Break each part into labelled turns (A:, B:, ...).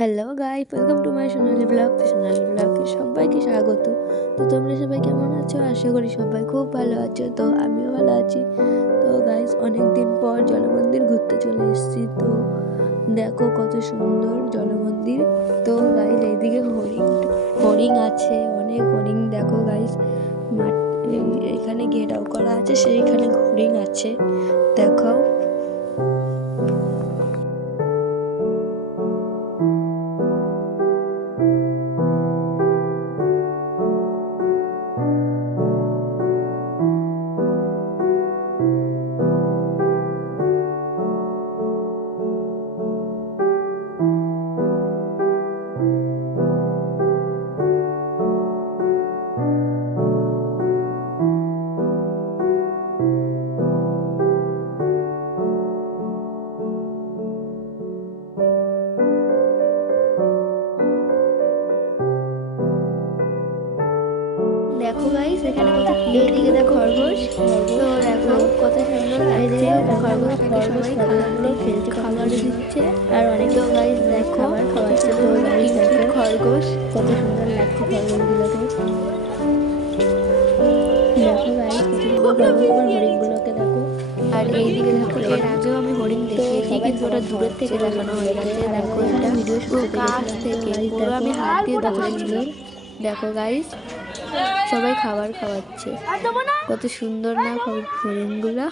A: Hello guy welcome to my Sonali blog Sonali ব্লগে সবাইকে স্বাগত। তো তোমরা সবাই কেমন আছো? আশা করি সবাই খুব ভালো আছো। তো আমিও ভালো আছি। তো গাইস অনেক দিন পর জলমন্দির ঘুরতে চলে এসেছি। তো, দেখো কত সুন্দর জলমন্দির। তো গাইস এইদিকে হরিণ হরিণ আছে। অনেক হরিণ, দেখো গাইস মাঠ এখানে ঘেরাও করা আছে। সেইখানে হরিণ আছে। দেখাও। দেখো গাইস এখানে কত এইদিকে দেখো খরগোশ। তো দেখো কত সুন্দর লাগছে। খরগোশটাকে সবাই খাবারগুলো খেলছে খাবার দিচ্ছে। আর অনেক তো গাইস দেখো খাবার খাওয়াচ্ছে। তো গাইস দেখো খরগোশ। কত সুন্দর লাগছে খরগোশগুলোকে। দেখো গাইস কত সুন্দর হরিণগুলোকে দেখো। আর এইদিকে দেখো এর আগেও আমি হরিণ দেখিয়েছি কিন্তু ওটা দূরের থেকে দেখানো হয়ে গেছে দেখো এটা ভিডিও শুরু থেকে পুরো আমি হাত দিয়ে দেখাচ্ছিলাম দেখো গাইস সবাই খাবার খাওয়াচ্ছে। কত সুন্দর না হরিণগুলো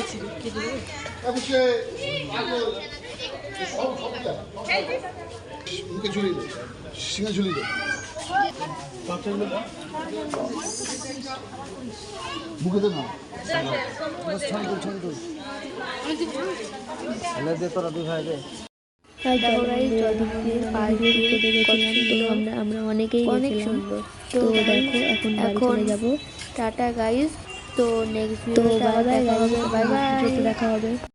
B: আছি রেখে
C: মুখে ঝুলিয়ে দে না
A: দেখো তো আমরা আমরা অনেকেই অনেক সুন্দর। তো দেখো এখন যাব। টাটা গাইস তো নেক্সট তো বাই বাই দেখা হবে।